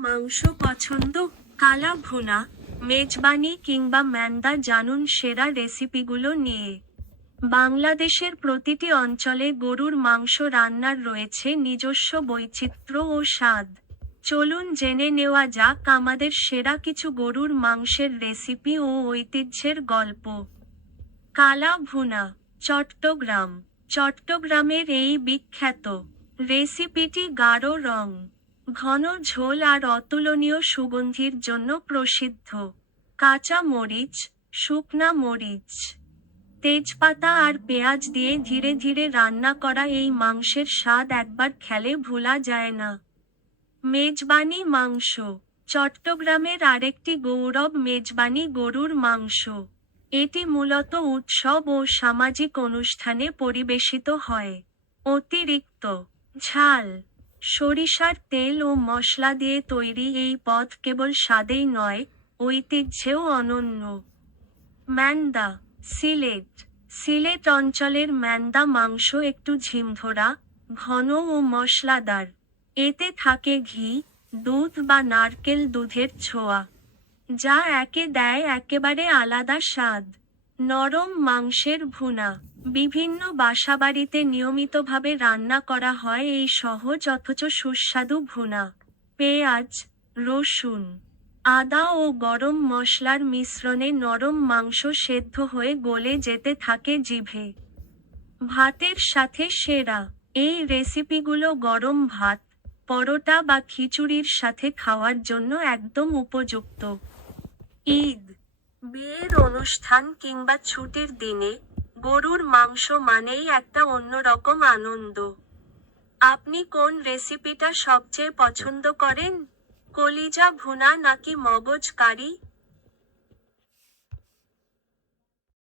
মাংস পছন্দ, কালা ভুনা, মেজবানি কিংবা ম্যান্দা জানুন সেরা রেসিপিগুলো নিয়ে। বাংলাদেশের প্রতিটি অঞ্চলে গরুর মাংস রান্নার রয়েছে নিজস্ব বৈচিত্র্য ও স্বাদ। চলুন জেনে নেওয়া যাক আমাদের সেরা কিছু গরুর মাংসের রেসিপি ও ঐতিহ্যের গল্প। কালা ভুনা, চট্টগ্রাম। চট্টগ্রামের এই বিখ্যাত রেসিপিটি গাঢ় রং। ঘন ঝোল আর অতুলনীয় সুগন্ধির জন্য প্রসিদ্ধ। কাঁচা মরিচ, শুকনা মরিচ। তেজপাতা আর পেঁয়াজ দিয়ে ধীরে ধীরে রান্না করা এই মাংসের স্বাদ একবার খেলে ভোলা যায় না। মেজবানি মাংস। চট্টগ্রামের আরেকটি গৌরব মেজবানি গরুর মাংস। এটি মূলত উৎসব ও সামাজিক অনুষ্ঠানে পরিবেশিত হয়। অতিরিক্ত ঝাল। সরিষার তেল ও মশলা দিয়ে তৈরি এই পদ কেবল স্বাদেই নয়, ঐতিহ্যেও অনন্য। ম্যান্দা, সিলেট। সিলেট অঞ্চলের ম্যান্দা মাংস একটু ঝিমধরা ঘন ও মশলাদার। এতে থাকে ঘি, দুধ বা নারকেল দুধের ছোঁয়া, যা একে দেয় একেবারে আলাদা স্বাদ, নরম মাংসের ভুনা। বিভিন্ন বাসাবাড়িতে নিয়মিতভাবে রান্না করা হয় এই সহজ অথচ সুস্বাদু ভুনা, পেঁয়াজ, রসুন, আদা ও গরম মশলার মিশ্রণে নরম মাংস সেদ্ধ হয়ে গলে যেতে থাকে জিভে। ভাতের সাথে সেরা, এই রেসিপিগুলো গরম ভাত, পরোটা বা খিচুড়ির সাথে খাওয়ার জন্য একদম উপযুক্ত। ঈদ, বিয়ের অনুষ্ঠান কিংবা ছুটির দিনে গরুর মাংস মানেই একটা অন্যরকম আনন্দ। আপনি কোন রেসিপিটা সবচেয়ে পছন্দ করেন? কলিজা ভুনা নাকি মগজ কারি